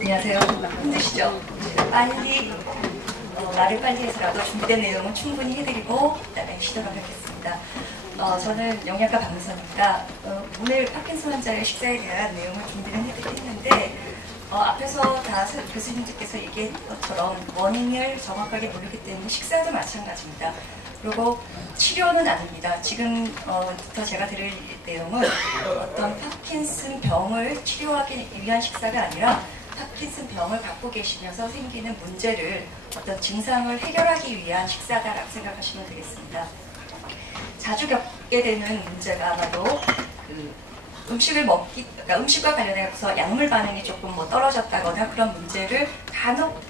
안녕하세요. 힘드시죠? 빨리 말을 빨리 해서라도 준비된 내용은 충분히 해드리고 그다음에 쉬도록 하겠습니다. 저는 영양가 박문선입니다. 오늘 파킨슨 환자의 식사에 대한 내용을 준비는 했는데 앞에서 다 교수님들께서 얘기한 것처럼 원인을 정확하게 모르기 때문에 식사도 마찬가지입니다. 그리고 치료는 아닙니다. 지금부터 제가 드릴 내용은 어떤 파킨슨 병을 치료하기 위한 식사가 아니라 파킨슨 병을 갖고 계시면서 생기는 문제를 어떤 증상을 해결하기 위한 식사다라고 생각하시면 되겠습니다. 자주 겪게 되는 문제가 아마도 그러니까 음식과 관련해서 약물 반응이 조금 떨어졌다거나 그런 문제를 간혹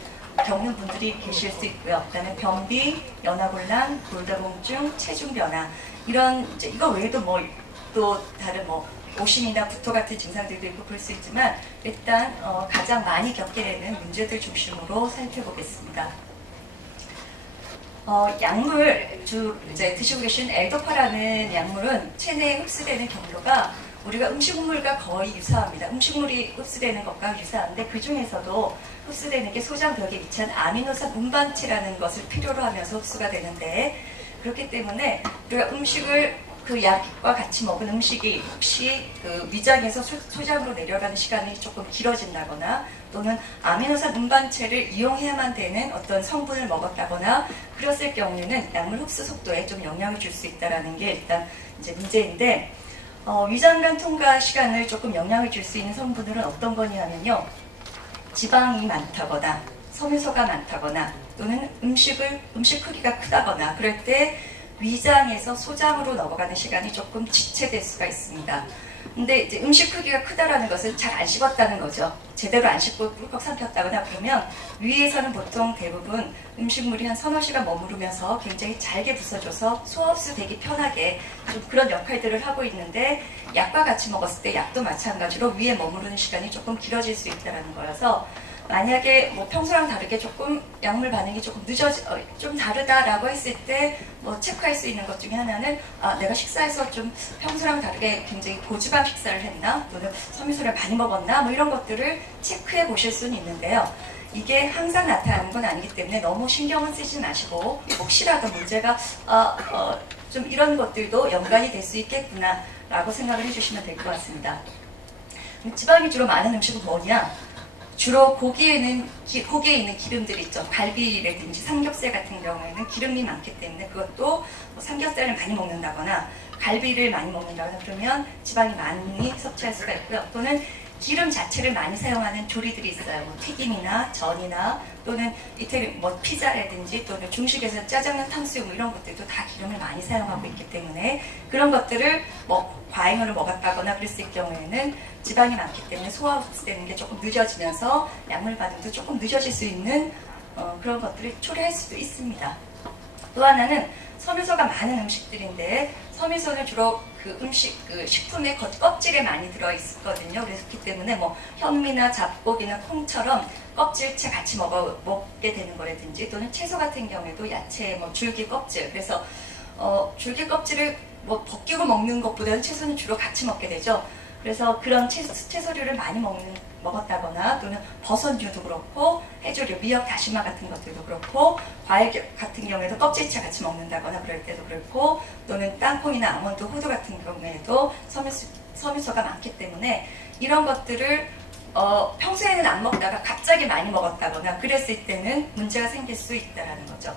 겪는 분들이 계실 수 있고요. 그다음에 변비, 연하곤란, 골다공증, 체중 변화 이거 외에도 또 다른 오심이나 구토 같은 증상들도 있고 그럴 수 있지만 일단 가장 많이 겪게 되는 문제들 중심으로 살펴보겠습니다. 약물 이제 드시고 계신 엘도파라는 약물은 체내에 흡수되는 경로가 우리가 음식물과 거의 유사합니다. 음식물이 흡수되는 것과 유사한데 그 중에서도 흡수되는 게 소장벽에 위치한 아미노산 운반체라는 것을 필요로 하면서 흡수가 되는데 그렇기 때문에 우리가 그 약과 같이 먹은 음식이 혹시 그 위장에서 소장으로 내려가는 시간이 조금 길어진다거나 또는 아미노산 운반체를 이용해야만 되는 어떤 성분을 먹었다거나 그랬을 경우에는 약물 흡수 속도에 좀 영향을 줄 수 있다는 게 일단 이제 문제인데 위장관 통과 시간을 조금 영향을 줄 수 있는 성분들은 어떤 거냐면요. 지방이 많다거나 섬유소가 많다거나 또는 음식 크기가 크다거나 그럴 때 위장에서 소장으로 넘어가는 시간이 조금 지체될 수가 있습니다. 근데 이제 음식 크기가 크다라는 것은 잘 안 씹었다는 거죠. 제대로 안 씹고 꿀꺽 삼켰다거나 그러면 위에서는 보통 대부분 음식물이 한 서너 시간 머무르면서 굉장히 잘게 부서져서 소화 흡수 되기 편하게 좀 그런 역할들을 하고 있는데 약과 같이 먹었을 때 약도 마찬가지로 위에 머무르는 시간이 조금 길어질 수 있다는 거여서 만약에 평소랑 다르게 조금 약물 반응이 조금 좀 다르다라고 했을 때 체크할 수 있는 것 중에 하나는 내가 식사에서 좀 평소랑 다르게 굉장히 고지방 식사를 했나 또는 섬유소를 많이 먹었나 이런 것들을 체크해 보실 수는 있는데요. 이게 항상 나타나는 건 아니기 때문에 너무 신경은 쓰지 마시고 혹시라도 문제가 좀 이런 것들도 연관이 될 수 있겠구나 라고 생각을 해주시면 될 것 같습니다. 지방이 주로 많은 음식은 뭐냐? 주로 고기에 있는 기름들이 있죠. 갈비라든지 삼겹살 같은 경우에는 기름이 많기 때문에 그것도 삼겹살을 많이 먹는다거나 갈비를 많이 먹는다거나 그러면 지방이 많이 섭취할 수가 있고요. 또는 기름 자체를 많이 사용하는 조리들이 있어요. 튀김이나 전이나 또는 피자라든지 또는 중식에서 짜장면, 탕수육 이런 것들도 다 기름을 많이 사용하고 있기 때문에 그런 것들을 과잉으로 먹었다거나 그랬을 경우에는 지방이 많기 때문에 소화 흡수되는 게 조금 늦어지면서 약물 반응도 조금 늦어질 수 있는 그런 것들을 초래할 수도 있습니다. 또 하나는 섬유소가 많은 음식들인데 섬유소는 주로 그 식품의 껍질에 많이 들어있거든요. 그렇기 때문에 현미나 잡곡이나 콩처럼 껍질채 같이 먹게 되는 거라든지 또는 채소 같은 경우에도 야채, 줄기 껍질 그래서 줄기 껍질을 벗기고 먹는 것보다는 채소는 주로 같이 먹게 되죠. 그래서 그런 채소류를 많이 먹었다거나 또는 버섯류도 그렇고 해조류, 미역, 다시마 같은 것들도 그렇고 과일 같은 경우에도 껍질채 같이 먹는다거나 그럴 때도 그렇고 또는 땅콩이나 아몬드, 호두 같은 경우에도 섬유소가 많기 때문에 이런 것들을 평소에는 안 먹다가 갑자기 많이 먹었다거나 그랬을 때는 문제가 생길 수 있다는 거죠.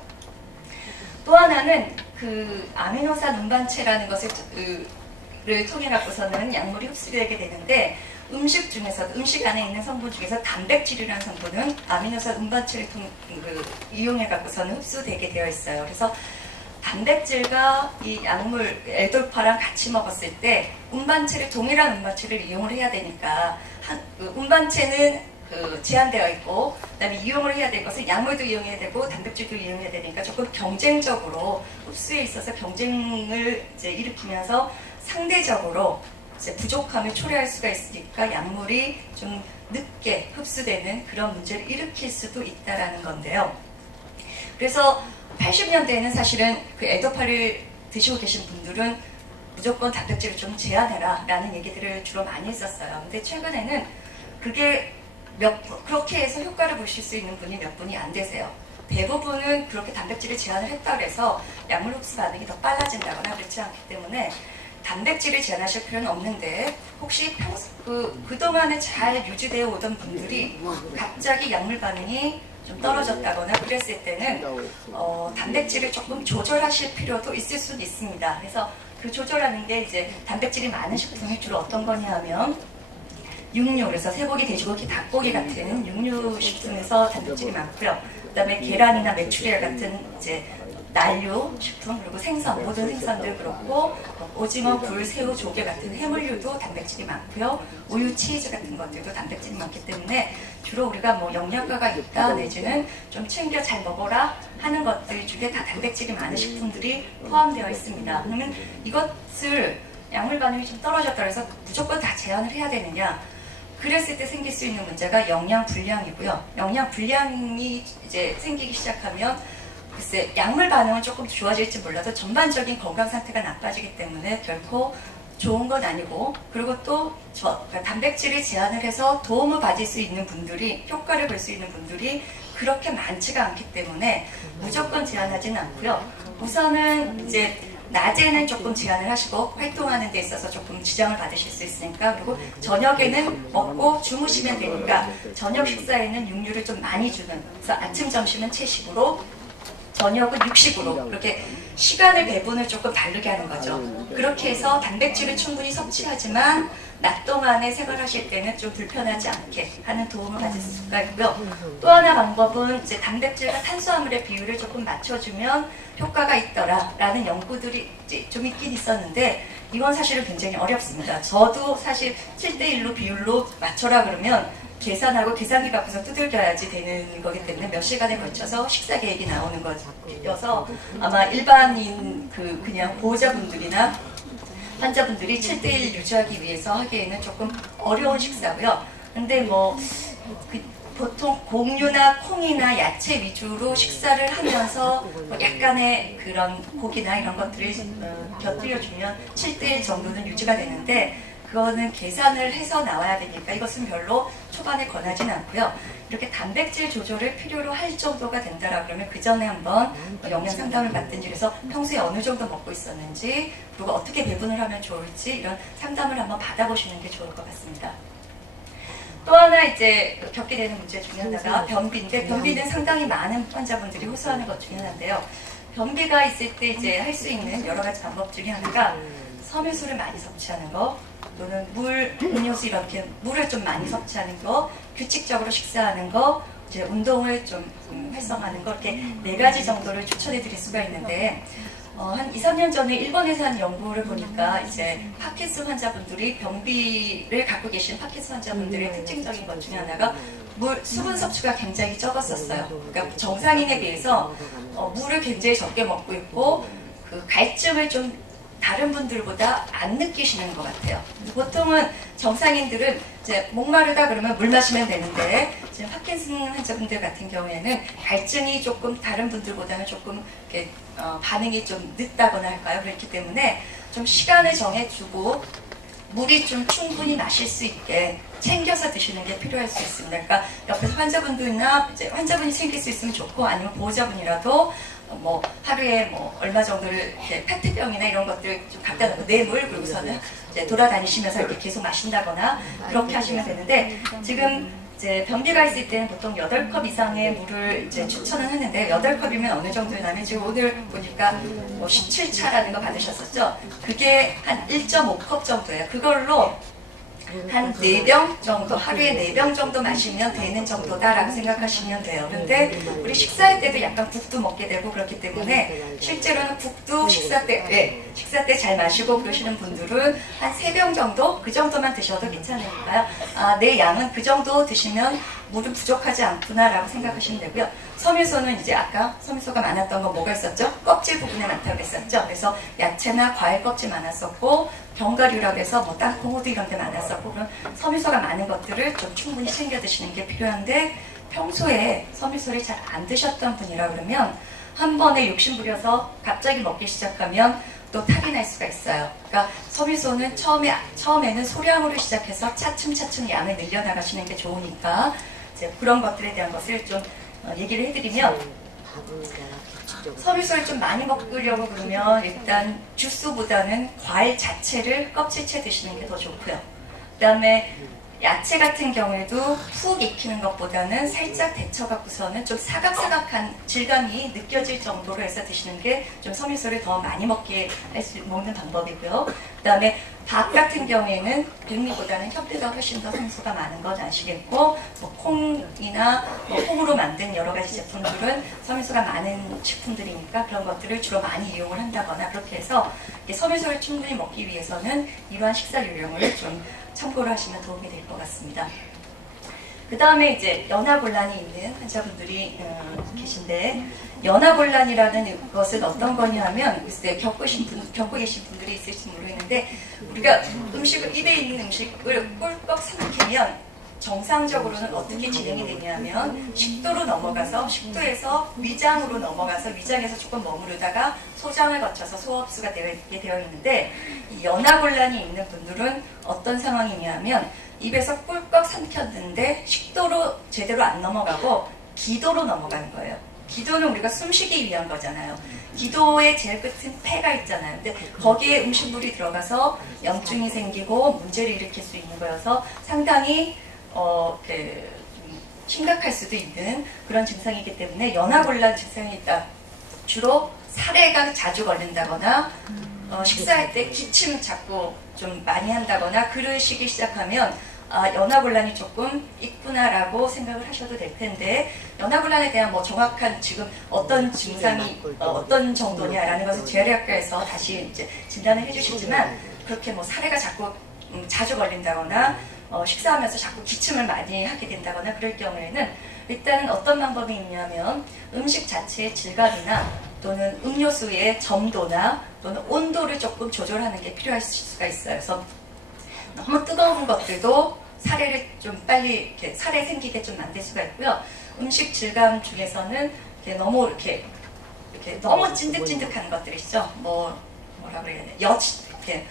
또 하나는 그 아미노산 운반체라는 것을 통해 갖고서는 약물이 흡수되게 되는데 음식 안에 있는 성분 중에서 단백질이라는 성분은 아미노산 운반체를 이용해 갖고서는 흡수되게 되어 있어요. 그래서 단백질과 이 약물 엘돌파랑 같이 먹었을 때 동일한 운반체를 이용을 해야 되니까 운반체는 제한되어 있고 그다음에 이용을 해야 될 것은 약물도 이용해야 되고 단백질도 이용해야 되니까 조금 경쟁적으로 흡수에 있어서 경쟁을 이제 일으키면서 상대적으로 이제 부족함을 초래할 수가 있으니까 약물이 좀 늦게 흡수되는 그런 문제를 일으킬 수도 있다라는 건데요. 그래서 80년대에는 사실은 그 엘도파를 드시고 계신 분들은 무조건 단백질을 좀 제한해라 라는 얘기들을 주로 많이 했었어요. 근데 최근에는 그게 그렇게 해서 효과를 보실 수 있는 분이 몇 분이 안 되세요. 대부분은 그렇게 단백질을 제한을 했다 그래서 약물 흡수 반응이 더 빨라진다거나 그렇지 않기 때문에 단백질을 제한하실 필요는 없는데 혹시 그동안에 잘 유지되어 오던 분들이 갑자기 약물 반응이 좀 떨어졌다거나 그랬을 때는 단백질을 조금 조절하실 필요도 있을 수도 있습니다. 그래서 그 조절하는 게 이제 단백질이 많은 식품이 주로 어떤 거냐 하면 육류, 그래서 쇠고기, 돼지고기, 닭고기 같은 육류 식품에서 단백질이 많고요. 그다음에 계란이나 메추리알 같은 이제 난류 식품, 그리고 생선, 모든 생선들 그렇고 오징어, 굴, 새우, 조개 같은 해물류도 단백질이 많고요. 우유, 치즈 같은 것들도 단백질이 많기 때문에 주로 우리가 뭐 영양가가 있다 내지는 좀 챙겨 잘 먹어라 하는 것들 중에 다 단백질이 많은 식품들이 포함되어 있습니다. 그러면 이것을 약물 반응이 좀 떨어졌다 해서 무조건 다 제한을 해야 되느냐? 그랬을 때 생길 수 있는 문제가 영양 불량이고요. 영양 불량이 이제 생기기 시작하면 글쎄 약물 반응은 조금 좋아질지 몰라도 전반적인 건강 상태가 나빠지기 때문에 결코 좋은 건 아니고, 그리고 또 그러니까 단백질을 제한을 해서 도움을 받을 수 있는 분들이, 효과를 볼 수 있는 분들이 그렇게 많지가 않기 때문에 무조건 제한하지는 않고요. 우선은 이제 낮에는 조금 제한을 하시고 활동하는 데 있어서 조금 지장을 받으실 수 있으니까, 그리고 저녁에는 먹고 주무시면 되니까 저녁 식사에는 육류를 좀 많이 주는, 그래서 아침 점심은 채식으로 저녁은 육식으로 그렇게 시간을 배분을 조금 다르게 하는 거죠. 그렇게 해서 단백질을 충분히 섭취하지만 낮 동안에 생활하실 때는 좀 불편하지 않게 하는 도움을 받을 수가 있고요. 또 하나 방법은 이제 단백질과 탄수화물의 비율을 조금 맞춰주면 효과가 있더라라는 연구들이 이제 좀 있긴 있었는데 이건 사실은 굉장히 어렵습니다. 저도 사실 7:1로 비율로 맞춰라 그러면 계산하고 계산기가 앞에서 두들겨야지 되는 거기 때문에 몇 시간에 걸쳐서 식사 계획이 나오는 거여서 아마 일반인 그냥 보호자분들이나 환자분들이 7:1 유지하기 위해서 하기에는 조금 어려운 식사고요. 근데 보통 곡류나 콩이나 야채 위주로 식사를 하면서 약간의 그런 고기나 이런 것들을 곁들여주면 7:1 정도는 유지가 되는데 그거는 계산을 해서 나와야 되니까 이것은 별로 초반에 권하진 않고요. 이렇게 단백질 조절을 필요로 할 정도가 된다라 그러면 그 전에 한번 영양 상담을 받든지 그래서 평소에 어느 정도 먹고 있었는지 그리고 어떻게 배분을 하면 좋을지 이런 상담을 한번 받아보시는 게 좋을 것 같습니다. 또 하나 이제 겪게 되는 문제 중에 하나가 변비인데 변비는 상당히 많은 환자분들이 호소하는 것 중에 하나인데요. 변비가 있을 때 이제 할 수 있는 여러 가지 방법 중에 하나가 섬유수를 많이 섭취하는 거 또는 음료수 이렇게 물을 좀 많이 섭취하는 거, 규칙적으로 식사하는 거, 이제 운동을 좀 활성화하는 거 이렇게 4가지 정도를 추천해 드릴 수가 있는데 한 2, 3년 전에 일본에서 한 연구를 보니까 이제 파킨슨 환자분들이 변비를 갖고 계신 파킨슨 환자분들의 특징적인 것 중에 하나가 수분 섭취가 굉장히 적었었어요. 그러니까 정상인에 비해서 물을 굉장히 적게 먹고 있고 그 갈증을 좀 다른 분들보다 안 느끼시는 것 같아요. 보통은 정상인들은 이제 목마르다 그러면 물 마시면 되는데 지금 파킨슨 환자분들 같은 경우에는 갈증이 조금 다른 분들보다는 조금 이렇게 반응이 좀 늦다거나 할까요? 그렇기 때문에 좀 시간을 정해주고 물이 좀 충분히 마실 수 있게 챙겨서 드시는 게 필요할 수 있습니다. 그러니까 옆에서 환자분들이나 이제 환자분이 챙길 수 있으면 좋고 아니면 보호자분이라도 하루에 얼마 정도를 이렇게 페트병이나 이런 것들 좀 갖다 놓고 뇌물 그러고서는 이제 돌아다니시면서 이렇게 계속 마신다거나 그렇게 하시면 되는데 지금 이제 변비가 있을 때는 보통 8컵 이상의 물을 이제 추천을 하는데 8컵이면 어느 정도냐면 지금 오늘 보니까 17차라는 거 받으셨었죠? 그게 한 1.5컵 정도예요. 그걸로 한 4병 정도, 하루에 4병 정도 마시면 되는 정도다라고 생각하시면 돼요. 그런데 우리 식사할 때도 약간 국도 먹게 되고 그렇기 때문에 실제로는 국도 식사 때 잘 마시고 그러시는 분들은 한 3병 정도? 그 정도만 드셔도 괜찮으니까요. 내 양은 그 정도 드시면 물은 부족하지 않구나라고 생각하시면 되고요. 섬유소는 이제 아까 섬유소가 많았던 건 뭐가 있었죠? 껍질 부분에 많다고 했었죠. 그래서 야채나 과일 껍질 많았었고 견과류라고 해서 땅콩, 호두 이런 데 많았었고 그런 섬유소가 많은 것들을 좀 충분히 챙겨 드시는 게 필요한데 평소에 섬유소를 잘 안 드셨던 분이라 그러면 한 번에 욕심 부려서 갑자기 먹기 시작하면 또 탈이 날 수가 있어요. 그러니까 섬유소는 처음에는 소량으로 시작해서 차츰차츰 양을 늘려나가시는 게 좋으니까 이제 그런 것들에 대한 것을 좀 얘기를 해드리면, 섬유소를 좀 많이 먹으려고 그러면 일단 주스보다는 과일 자체를 껍질째 드시는 게 더 좋고요. 그 다음에 야채 같은 경우에도 푹 익히는 것보다는 살짝 데쳐갖고서는 좀 사각사각한 질감이 느껴질 정도로 해서 드시는 게 좀 섬유소를 더 많이 먹게 먹는 방법이고요. 그 다음에 밥 같은 경우에는 백미보다는 현미가 훨씬 더 섬유소가 많은 건 아시겠고, 뭐 콩이나 뭐 콩으로 만든 여러 가지 제품들은 섬유소가 많은 식품들이니까 그런 것들을 주로 많이 이용을 한다거나, 그렇게 해서 섬유소를 충분히 먹기 위해서는 이러한 식사 요령을 좀 참고를 하시면 도움이 될 것 같습니다. 그 다음에 이제 연하곤란이 있는 환자분들이 계신데, 연하곤란이라는 것은 어떤 거냐 하면, 글쎄 겪고 계신 분들이 있을지 모르겠는데, 우리가 입에 있는 음식을 꿀꺽 삼키면 정상적으로는 어떻게 진행이 되냐면, 식도로 넘어가서, 식도에서 위장으로 넘어가서, 위장에서 조금 머무르다가 소장을 거쳐서 소흡수가 되게 되어 있는데, 이 연하곤란이 있는 분들은 어떤 상황이냐면, 입에서 꿀꺽 삼켰는데 식도로 제대로 안 넘어가고 기도로 넘어가는 거예요. 기도는 우리가 숨쉬기 위한 거잖아요. 기도의 제일 끝은 폐가 있잖아요. 근데 거기에 음식물이 들어가서 염증이 생기고 문제를 일으킬 수 있는 거여서 상당히 심각할 수도 있는 그런 증상이기 때문에, 연하곤란 증상이 있다. 주로 사례가 자주 걸린다거나, 식사할 때 기침 자꾸 좀 많이 한다거나 그러시기 시작하면 연하곤란이 조금 있구나라고 생각을 하셔도 될 텐데, 연하곤란에 대한 뭐 정확한 지금 어떤 증상이 어떤 정도냐라는 것을 재활의학과에서 다시 이제 진단을 해주시지만, 그렇게 뭐 사례가 자꾸 자주 걸린다거나 식사하면서 자꾸 기침을 많이 하게 된다거나 그럴 경우에는 일단은 어떤 방법이 있냐면, 음식 자체의 질감이나 또는 음료수의 점도나 또는 온도를 조금 조절하는 게 필요할 수가 있어요. 그래서 너무 뜨거운 것들도 사례를 좀 빨리 이렇게 사례 생기게 좀 만들 수가 있고요. 음식 질감 중에서는 너무 이렇게 너무 찐득찐득한 것들 있죠. 뭐라 그래야 되나, 이렇게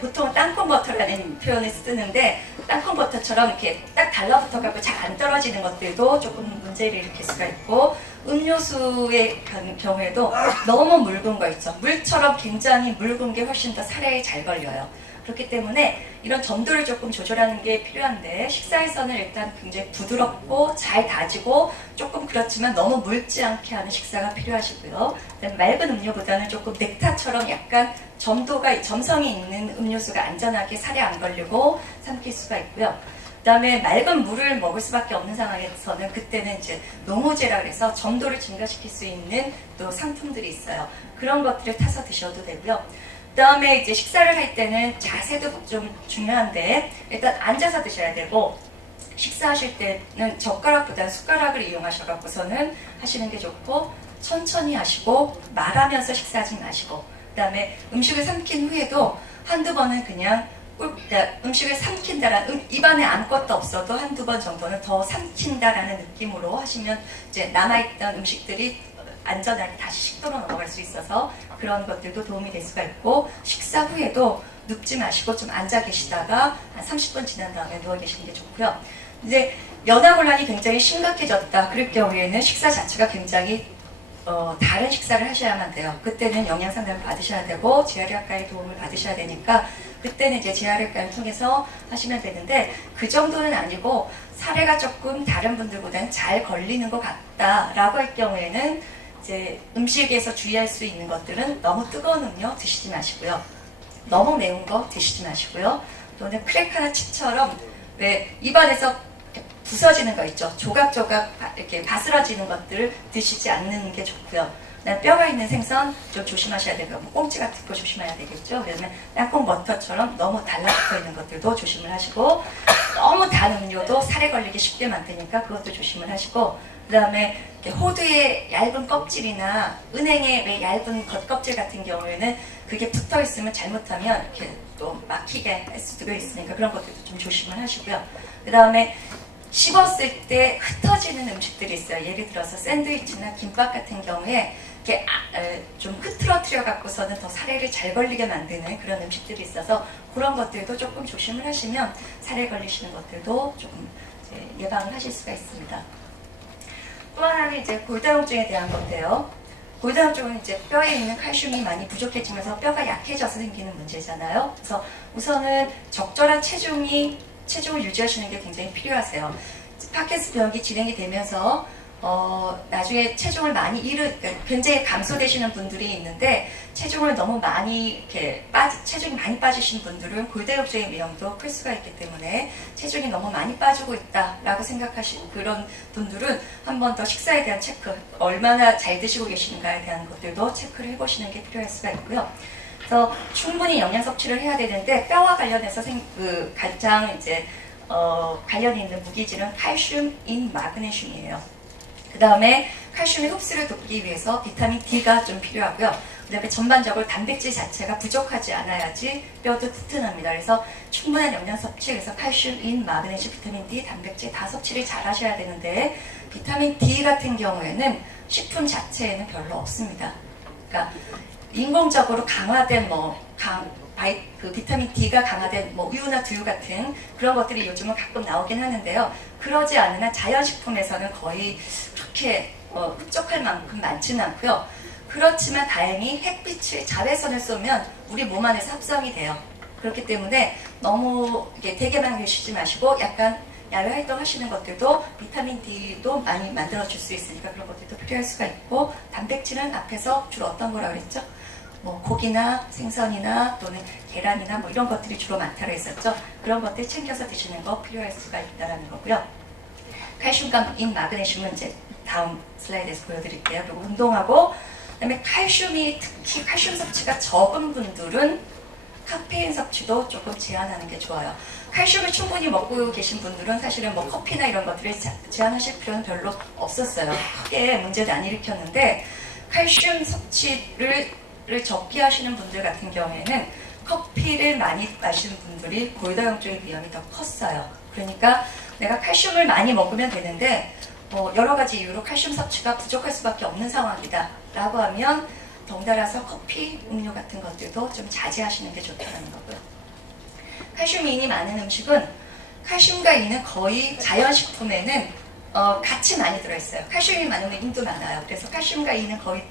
보통 땅콩버터라는 표현을 쓰는데, 땅콩버터처럼 이렇게 딱 달라붙어가지고 잘 안 떨어지는 것들도 조금 문제를 일으킬 수가 있고, 음료수의 경우에도 너무 묽은 거 있죠. 물처럼 굉장히 묽은 게 훨씬 더 사례에 잘 걸려요. 그렇기 때문에 이런 점도를 조금 조절하는 게 필요한데, 식사에서는 일단 굉장히 부드럽고 잘 다지고 조금 그렇지만 너무 묽지 않게 하는 식사가 필요하시고요. 맑은 음료보다는 조금 넥타처럼 약간 점성이 있는 음료수가 안전하게 살에 안 걸리고 삼킬 수가 있고요. 그 다음에 맑은 물을 먹을 수밖에 없는 상황에서는 그때는 이제 농후제라 그래서 점도를 증가시킬 수 있는 또 상품들이 있어요. 그런 것들을 타서 드셔도 되고요. 그 다음에 이제 식사를 할 때는 자세도 좀 중요한데, 일단 앉아서 드셔야 되고, 식사하실 때는 젓가락보다는 숟가락을 이용하셔갖고서는 하시는 게 좋고, 천천히 하시고 말하면서 식사하지 마시고, 그 다음에 음식을 삼킨 후에도 한두 번은 그냥 음식을 삼킨다라는, 입안에 아무것도 없어도 한두 번 정도는 더 삼킨다라는 느낌으로 하시면 이제 남아있던 음식들이 안전하게 다시 식도로 넘어갈 수 있어서 그런 것들도 도움이 될 수가 있고, 식사 후에도 눕지 마시고 좀 앉아 계시다가 한 30분 지난 다음에 누워 계시는 게 좋고요. 이제 연하곤란이 굉장히 심각해졌다 그럴 경우에는 식사 자체가 굉장히 다른 식사를 하셔야만 돼요. 그때는 영양 상담을 받으셔야 되고 재활의학과의 도움을 받으셔야 되니까 그때는 이제 재활의학과를 통해서 하시면 되는데, 그 정도는 아니고 사례가 조금 다른 분들보다는 잘 걸리는 것 같다라고 할 경우에는 이제 음식에서 주의할 수 있는 것들은 너무 뜨거운 음료 드시지 마시고요. 너무 매운 거 드시지 마시고요. 또는 크래커나 칩처럼 왜 입안에서 부서지는 거 있죠. 조각조각 이렇게 바스러지는 것들을 드시지 않는 게 좋고요. 뼈가 있는 생선 좀 조심하셔야 되고, 꽁치 같은 거 조심해야 되겠죠. 그러면 땅콩 버터처럼 너무 달라붙어 있는 것들도 조심을 하시고, 너무 단 음료도 살에 걸리기 쉽게 만드니까 그것도 조심을 하시고, 그 다음에 호두의 얇은 껍질이나 은행의 왜 얇은 겉껍질 같은 경우에는 그게 붙어 있으면 잘못하면 이렇게 또 막히게 할 수도 있으니까 그런 것들도 좀 조심을 하시고요. 그 다음에 씹었을 때 흩어지는 음식들이 있어요. 예를 들어서 샌드위치나 김밥 같은 경우에 이렇게 좀 흐트러뜨려 갖고서는 더 살해를 잘 걸리게 만드는 그런 음식들이 있어서 그런 것들도 조금 조심을 하시면 살해 걸리시는 것들도 조금 예방을 하실 수가 있습니다. 또 하나는 이제 골다공증에 대한 건데요. 골다공증은 이제 뼈에 있는 칼슘이 많이 부족해지면서 뼈가 약해져서 생기는 문제잖아요. 그래서 우선은 적절한 체중을 유지하시는 게 굉장히 필요하세요. 파킨슨병이 진행이 되면서 나중에 체중을 많이 굉장히 감소되시는 분들이 있는데 체중을 너무 많이 이렇게 체중이 많이 빠지신 분들은 골다공증의 위험도 클 수가 있기 때문에 체중이 너무 많이 빠지고 있다라고 생각하시는 그런 분들은 한 번 더 식사에 대한 체크, 얼마나 잘 드시고 계신가에 대한 것들도 체크를 해보시는 게 필요할 수가 있고요. 그래서 충분히 영양 섭취를 해야 되는데 뼈와 관련해서 가장 이제 관련이 있는 무기질은 칼슘, 인, 마그네슘이에요. 그 다음에 칼슘의 흡수를 돕기 위해서 비타민 D가 좀 필요하고요. 그 다음에 전반적으로 단백질 자체가 부족하지 않아야지 뼈도 튼튼합니다. 그래서 충분한 영양 섭취, 그래서 칼슘, 인, 마그네슘, 비타민 D, 단백질 다 섭취를 잘 하셔야 되는데 비타민 D 같은 경우에는 식품 자체에는 별로 없습니다. 그러니까 인공적으로 강화된 그 비타민 D가 강화된 우유나 두유 같은 그런 것들이 요즘은 가끔 나오긴 하는데요. 그러지 않은 한 자연식품에서는 거의 그렇게 흡족할 만큼 많지는 않고요. 그렇지만 다행히 햇빛을 자외선을 쏘면 우리 몸 안에서 합성이 돼요. 그렇기 때문에 너무 되게만 계시지 마시고 약간 야외 활동하시는 것들도 비타민 D도 많이 만들어줄 수 있으니까 그런 것들도 필요할 수가 있고 단백질은 앞에서 주로 어떤 거라 그랬죠? 고기나 생선이나 또는 계란이나 이런 것들이 주로 많다고 했었죠. 그런 것들 챙겨서 드시는 거 필요할 수가 있다는 거고요. 칼슘과 인, 마그네슘은 이제 다음 슬라이드에서 보여드릴게요. 그리고 운동하고 그다음에 특히 칼슘 섭취가 적은 분들은 카페인 섭취도 조금 제한하는 게 좋아요. 칼슘을 충분히 먹고 계신 분들은 사실은 커피나 이런 것들을 제한하실 필요는 별로 없었어요. 크게 문제도 안 일으켰는데 칼슘 섭취를 적게 하시는 분들 같은 경우에는 커피를 많이 마시는 분들이 골다공증의 위험이 더 컸어요. 그러니까 내가 칼슘을 많이 먹으면 되는데 여러 가지 이유로 칼슘 섭취가 부족할 수밖에 없는 상황이다 라고 하면 덩달아서 커피, 음료 같은 것들도 좀 자제하시는 게 좋다는 거고요. 칼슘인이 많은 음식은 칼슘과 인은 거의 자연식품에는 같이 많이 들어있어요. 칼슘이 많으면 인도 많아요. 그래서 칼슘과 인은 거의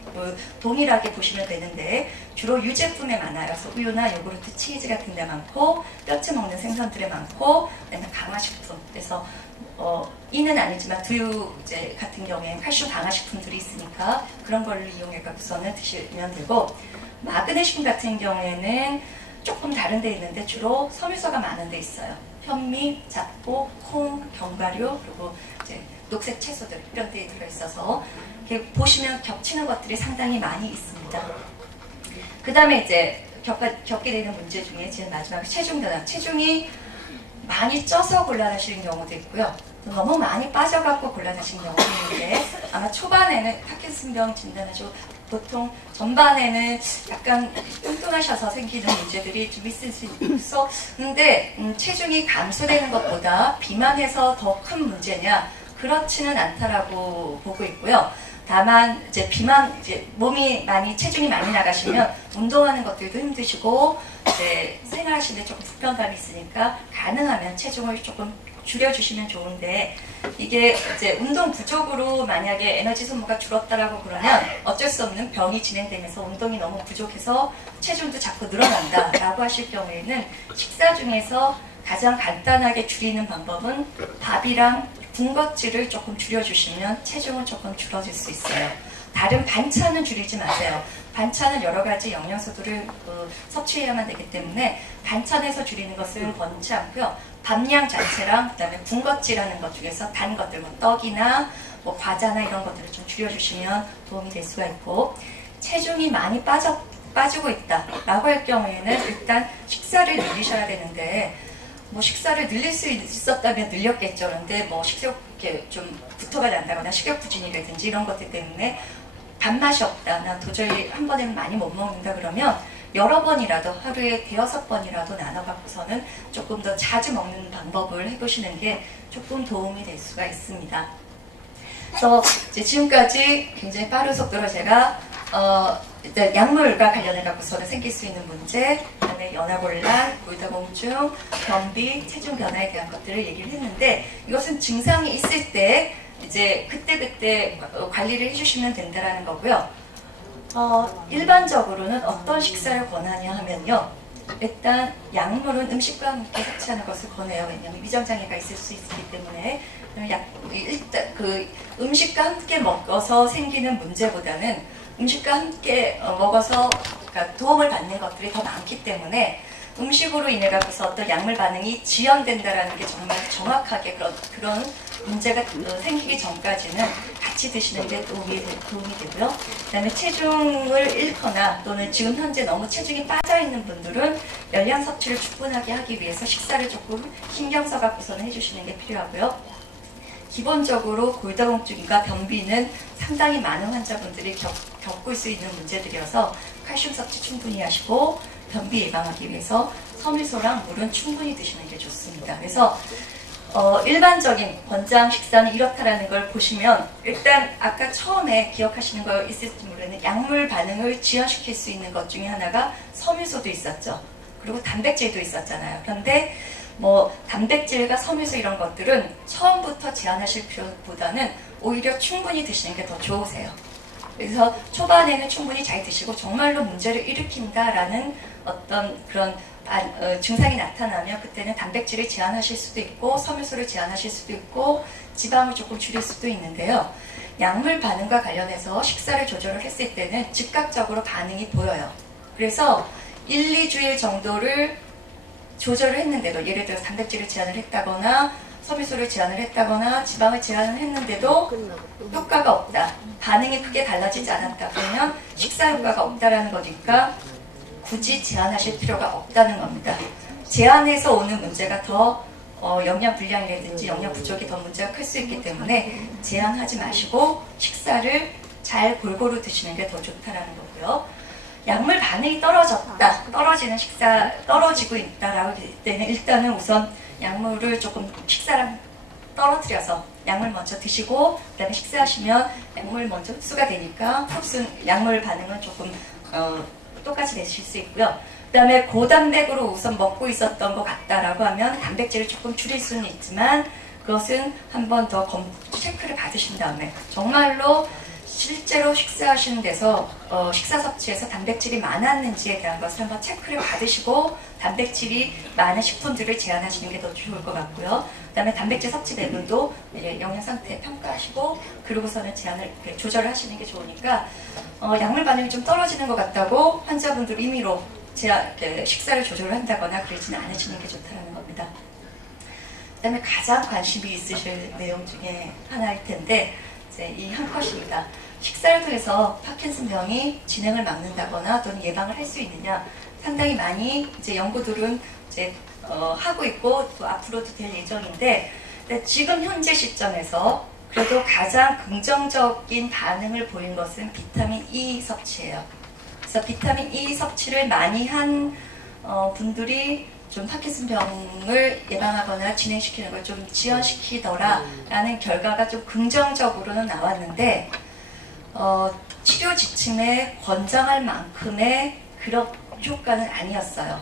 동일하게 보시면 되는데 주로 유제품에 많아요. 그래서 우유나 요구르트, 치즈 같은 데 많고 뼈째 먹는 생선들에 많고 그다음에 강화식품. 그래서 인은 아니지만 두유 같은 경우에는 칼슘 강화식품들이 있으니까 그런 걸 이용해 갖고서는 드시면 되고 마그네슘 같은 경우에는 조금 다른 데 있는데 주로 섬유소가 많은 데 있어요. 현미, 잡곡, 콩, 견과류 그리고 이제 녹색 채소들 이런 데 들어있어서 이렇게 보시면 겹치는 것들이 상당히 많이 있습니다. 그 다음에 이제 겪게 되는 문제 중에 제일 마지막 체중 변화. 체중이 많이 쪄서 곤란하시는 경우도 있고요. 너무 많이 빠져갖고 곤란하시는 경우도 있는데 아마 초반에는 파킨슨병 진단하시고 보통 전반에는 약간 뚱뚱하셔서 생기는 문제들이 좀 있을 수 있어. 근데 체중이 감소되는 것보다 비만해서 더 큰 문제냐? 그렇지는 않다라고 보고 있고요. 다만 이제 몸이 체중이 많이 나가시면 운동하는 것들도 힘드시고 이제 생활하시는데 조금 불편감이 있으니까 가능하면 체중을 조금 줄여주시면 좋은데 이게 이제 운동 부족으로 만약에 에너지 소모가 줄었다라고 그러면 어쩔 수 없는 병이 진행되면서 운동이 너무 부족해서 체중도 자꾸 늘어난다라고 하실 경우에는 식사 중에서 가장 간단하게 줄이는 방법은 밥이랑 군것질을 조금 줄여주시면 체중은 조금 줄어질 수 있어요. 다른 반찬은 줄이지 마세요. 반찬은 여러 가지 영양소들을 섭취해야만 되기 때문에 반찬에서 줄이는 것은 권치 않고요. 밥량 자체랑 그다음에 군것질하는 것 중에서 단 것들, 떡이나 과자나 이런 것들을 좀 줄여주시면 도움이 될 수가 있고 체중이 많이 빠지고 있다라고 할 경우에는 일단 식사를 늘리셔야 되는데 식사를 늘릴 수 있었다면 늘렸겠죠. 그런데 식욕 이렇게 좀 구토가 난다거나 식욕부진이라든지 이런 것들 때문에 밥맛이 없다. 나 도저히 한 번에는 많이 못 먹는다 그러면 여러 번이라도 하루에 5-6번이라도 나눠갖고서는 조금 더 자주 먹는 방법을 해보시는 게 조금 도움이 될 수가 있습니다. 그래서 이제 지금까지 굉장히 빠른 속도로 제가 일단 약물과 관련해 갖고서는 생길 수 있는 문제, 그다음에 연하곤란, 골다공증, 변비, 체중 변화에 대한 것들을 얘기를 했는데 이것은 증상이 있을 때 이제 그때 관리를 해주시면 된다라는 거고요. 일반적으로는 어떤 식사를 권하냐 하면요. 일단 약물은 음식과 함께 섭취하는 것을 권해요. 왜냐하면 위장장애가 있을 수 있기 때문에. 일단 그 음식과 함께 먹어서 생기는 문제보다는 음식과 함께 먹어서 그러니까 도움을 받는 것들이 더 많기 때문에 음식으로 인해 갖고서 어떤 약물 반응이 지연된다라는 게 정말 정확하게 그런 문제가 생기기 전까지는 같이 드시는 게 도움이 되고요. 그다음에 체중을 잃거나 또는 지금 현재 너무 체중이 빠져 있는 분들은 열량 섭취를 충분하게 하기 위해서 식사를 조금 신경 써 갖고서는 해주시는 게 필요하고요. 기본적으로 골다공증과 변비는 상당히 많은 환자분들이 겪을 수 있는 문제들이어서 칼슘 섭취 충분히 하시고 변비 예방하기 위해서 섬유소랑 물은 충분히 드시는 게 좋습니다. 그래서 일반적인 권장 식사는 이렇다라는 걸 보시면 일단 아까 처음에 기억하시는 거 있을지 모르는 약물 반응을 지연시킬 수 있는 것 중에 하나가 섬유소도 있었죠. 그리고 단백질도 있었잖아요. 그런데 뭐 단백질과 섬유소 이런 것들은 처음부터 제한하실 필요보다는 오히려 충분히 드시는 게 더 좋으세요. 그래서 초반에는 충분히 잘 드시고 정말로 문제를 일으킨다라는 어떤 그런 증상이 나타나면 그때는 단백질을 제한하실 수도 있고 섬유소를 제한하실 수도 있고 지방을 조금 줄일 수도 있는데요. 약물 반응과 관련해서 식사를 조절을 했을 때는 즉각적으로 반응이 보여요. 그래서 1, 2주일 정도를 조절을 했는데도 예를 들어 단백질을 제한을 했다거나 섬유소를 제한을 했다거나 지방을 제한을 했는데도 효과가 없다. 반응이 크게 달라지지 않았다. 그러면 식사 효과가 없다라는 거니까 굳이 제한하실 필요가 없다는 겁니다. 제한해서 오는 문제가 더 영양 불량이라든지 영양 부족이 더 문제가 클 수 있기 때문에 제한하지 마시고 식사를 잘 골고루 드시는 게 더 좋다라는 거고요. 약물 반응이 떨어지는 식사, 떨어지고 있다라고 할 때는 일단은 우선 약물을 조금 식사랑 떨어뜨려서 약물 먼저 드시고 그다음에 식사하시면 약물 먼저 흡수가 되니까 약물 반응은 조금 똑같이 내실 수 있고요. 그 다음에 고단백으로 우선 먹고 있었던 것 같다라고 하면 단백질을 조금 줄일 수는 있지만 그것은 한 번 더 체크를 받으신 다음에 정말로 실제로 식사하시는 데서 식사 섭취에서 단백질이 많았는지에 대한 것을 한번 체크를 받으시고 단백질이 많은 식품들을 제한하시는 게 더 좋을 것 같고요. 그 다음에 단백질 섭취 배분도 영양 상태 평가하시고 그러고서는 조절을 하시는 게 좋으니까 약물 반응이 좀 떨어지는 것 같다고 환자분들 임의로 식사를 조절을 한다거나 그러지는 않으시는 게 좋다는 겁니다. 그 다음에 가장 관심이 있으실 내용 중에 하나일 텐데 이제 이 한 컷입니다. 식사를 통해서 파킨슨병이 진행을 막는다거나 또는 예방을 할 수 있느냐 상당히 많이 이제 연구들은 이제 하고 있고 또 앞으로도 될 예정인데 지금 현재 시점에서 그래도 가장 긍정적인 반응을 보인 것은 비타민 E 섭취예요. 그래서 비타민 E 섭취를 많이 한 분들이 좀 파킨슨병을 예방하거나 진행시키는 걸 좀 지연시키더라라는 결과가 좀 긍정적으로는 나왔는데 치료 지침에 권장할 만큼의 그런 효과는 아니었어요.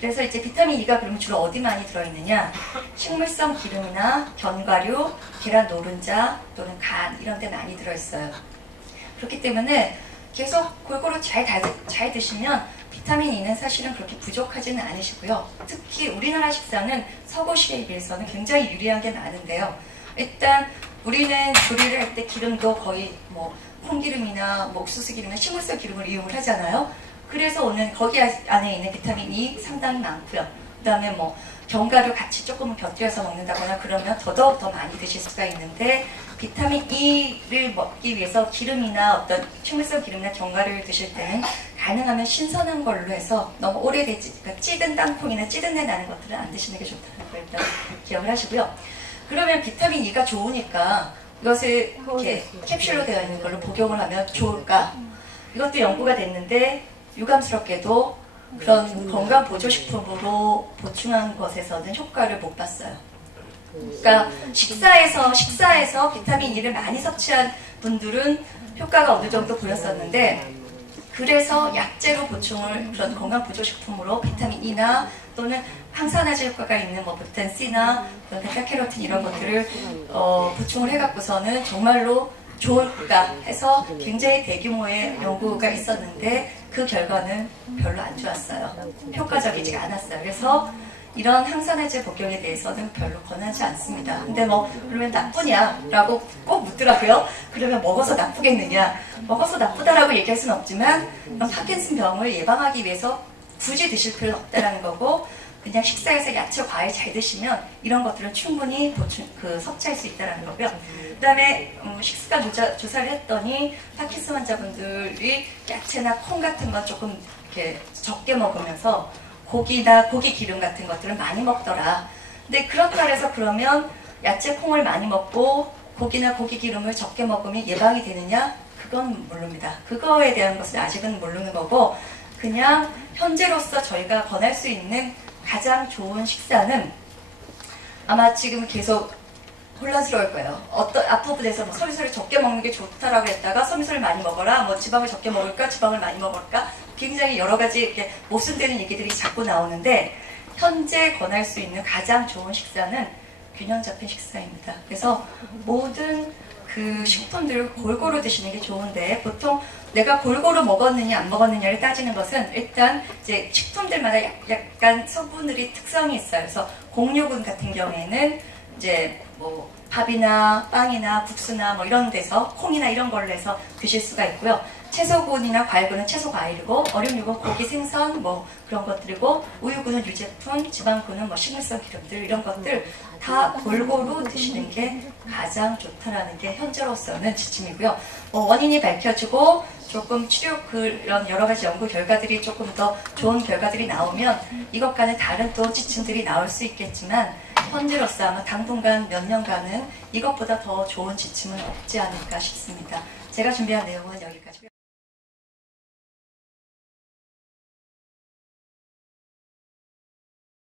그래서 이제 비타민 E가 그러면 주로 어디 많이 들어있느냐? 식물성 기름이나 견과류, 계란 노른자 또는 간 이런 데 많이 들어있어요. 그렇기 때문에 계속 골고루 잘 드시면 비타민 E는 사실은 그렇게 부족하지는 않으시고요. 특히 우리나라 식사는 서구식에 비해서는 굉장히 유리한 게 많은데요. 일단 우리는 조리를 할 때 기름도 거의 뭐 콩기름이나 옥수수 기름이나 식물성 기름을 이용을 하잖아요. 그래서 오늘 거기 안에 있는 비타민 E 상당히 많고요. 그 다음에 뭐 견과류 같이 조금 곁들여서 먹는다거나 그러면 더더욱 더 많이 드실 수가 있는데 비타민 E를 먹기 위해서 기름이나 어떤 식물성 기름이나 견과류를 드실 때는 가능하면 신선한 걸로 해서 너무 오래되지, 그러니까 찌든 땅콩이나 찌든 내 나는 것들은 안 드시는 게 좋다는 걸 일단 기억을 하시고요. 그러면 비타민 E가 좋으니까 이것을 이렇게 캡슐로 되어 있는 걸로 복용을 하면 좋을까? 이것도 연구가 됐는데 유감스럽게도 그런 건강 보조식품으로 보충한 것에서는 효과를 못 봤어요. 그러니까 식사에서 비타민 E를 많이 섭취한 분들은 효과가 어느 정도 보였었는데 그래서 약재로 보충을 그런 건강 보조식품으로 비타민 E나 또는 항산화제 효과가 있는 뭐 비타민 C나 베타캐로틴 이런 것들을 보충을 해갖고서는 정말로 좋을까 해서 굉장히 대규모의 연구가 있었는데 그 결과는 별로 안 좋았어요. 효과적이지 않았어요. 그래서 이런 항산화제 복용에 대해서는 별로 권하지 않습니다. 근데 뭐 그러면 나쁘냐라고 꼭 묻더라고요. 그러면 먹어서 나쁘겠느냐? 먹어서 나쁘다라고 얘기할 수는 없지만 파킨슨 병을 예방하기 위해서 굳이 드실 필요는 없다라는 거고 그냥 식사에서 야채, 과일 잘 드시면 이런 것들은 충분히 섭취할 수 있다는 거고요. 그 다음에 식습관 조사를 했더니 파킨슨 환자분들이 야채나 콩 같은 건 조금 이렇게 적게 먹으면서 고기나 고기 기름 같은 것들을 많이 먹더라. 근데 그렇다 해서 그러면 야채 콩을 많이 먹고 고기나 고기 기름을 적게 먹으면 예방이 되느냐? 그건 모릅니다. 그거에 대한 것은 아직은 모르는 거고 그냥 현재로서 저희가 권할 수 있는 가장 좋은 식사는 아마 지금 계속 혼란스러울 거예요. 앞부분에서 뭐 섬유소를 적게 먹는 게 좋다라고 했다가 섬유소를 많이 먹어라, 뭐 지방을 적게 먹을까, 지방을 많이 먹을까, 굉장히 여러 가지 이렇게 모순되는 얘기들이 자꾸 나오는데 현재 권할 수 있는 가장 좋은 식사는 균형 잡힌 식사입니다. 그래서 모든 그 식품들을 골고루 드시는 게 좋은데 보통 내가 골고루 먹었느냐 안 먹었느냐를 따지는 것은 일단 이제 식품들마다 약간 성분들이 특성이 있어요. 그래서 공유분 같은 경우에는 이제 뭐 밥이나 빵이나 국수나 뭐 이런 데서 콩이나 이런 걸로 해서 드실 수가 있고요. 채소군이나 과일군은 채소 과일이고 얼음육은 고기 생선 뭐 그런 것들이고 우유군은 유제품, 지방군은 뭐 식물성 기름들 이런 것들 다 골고루 드시는 게 가장 좋다라는 게 현재로서는 지침이고요. 원인이 밝혀지고 조금 치료 그런 여러 가지 연구 결과들이 조금 더 좋은 결과들이 나오면 이것과는 다른 또 지침들이 나올 수 있겠지만 현재로서 아마 당분간 몇 년간은 이것보다 더 좋은 지침은 없지 않을까 싶습니다. 제가 준비한 내용은 여기까지고요.